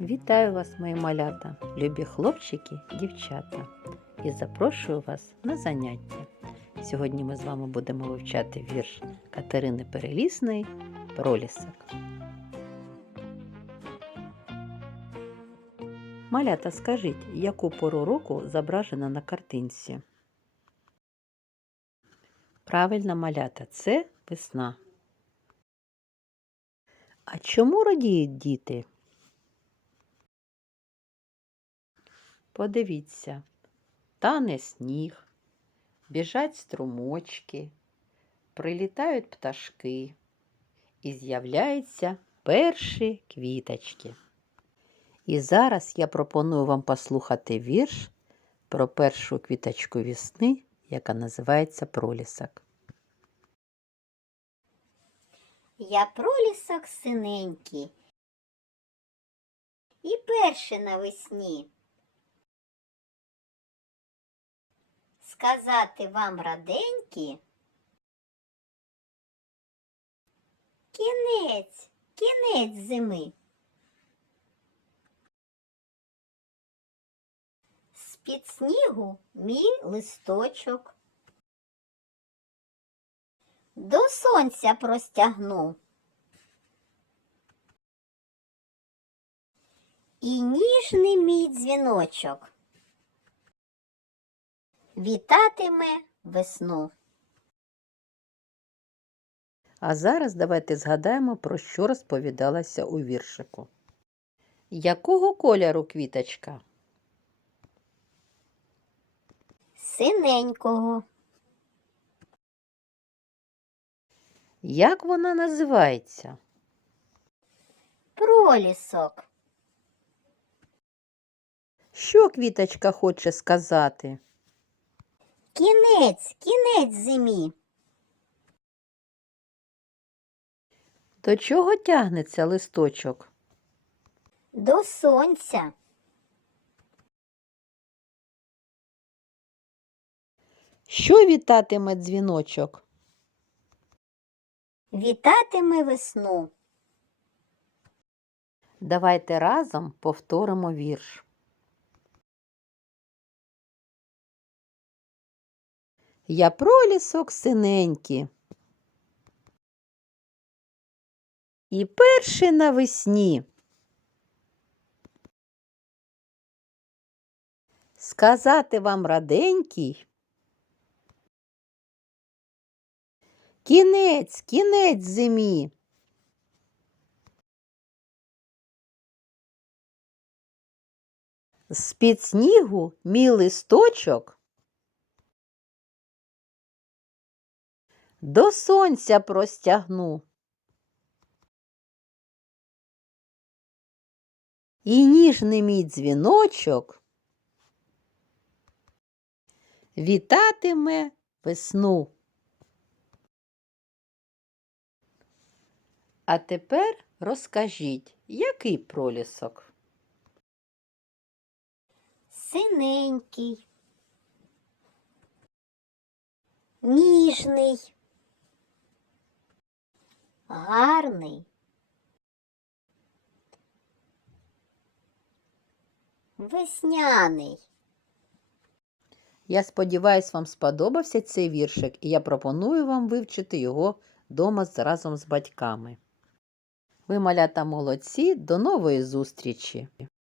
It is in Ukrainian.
Вітаю вас, мої малята, любі хлопчики, дівчата, і запрошую вас на заняття. Сьогодні ми з вами будемо вивчати вірш Катерини Перелісної Пролісок. Малята, скажіть, яку пору року зображена на картинці? Правильно, малята, це весна. А чому радіють діти? Подивіться, тане сніг, біжать струмочки, прилітають пташки і з'являються перші квіточки. І зараз я пропоную вам послухати вірш про першу квіточку весни, яка називається Пролісок. Я пролісок синенький. І перший навесні. Сказати вам раденькі. Кінець, кінець зими. З-під снігу мій листочок. До сонця простягну. І ніжний мій дзвіночок вітатиме весну. А зараз давайте згадаємо, про що розповідалося у віршику. Якого кольору квіточка? Синенького, Як вона називається? пролісок, Що квіточка хоче сказати? Кінець, кінець зимі, До чого тягнеться листочок? до сонця, Що вітатиме дзвіночок? вітатиме весну. Давайте разом повторимо вірш. Я пролісок синенький. І перший навесні. Сказати вам раденький. Кінець, кінець зимі. З-під снігу мій листочок до сонця простягну. І ніжний мій дзвіночок вітатиме весну. А тепер розкажіть, який пролісок? Синенький, ніжний, гарний, весняний. Я сподіваюсь, вам сподобався цей віршик, і я пропоную вам вивчити його дома разом з батьками. Ви, малята, молодці, до нової зустрічі!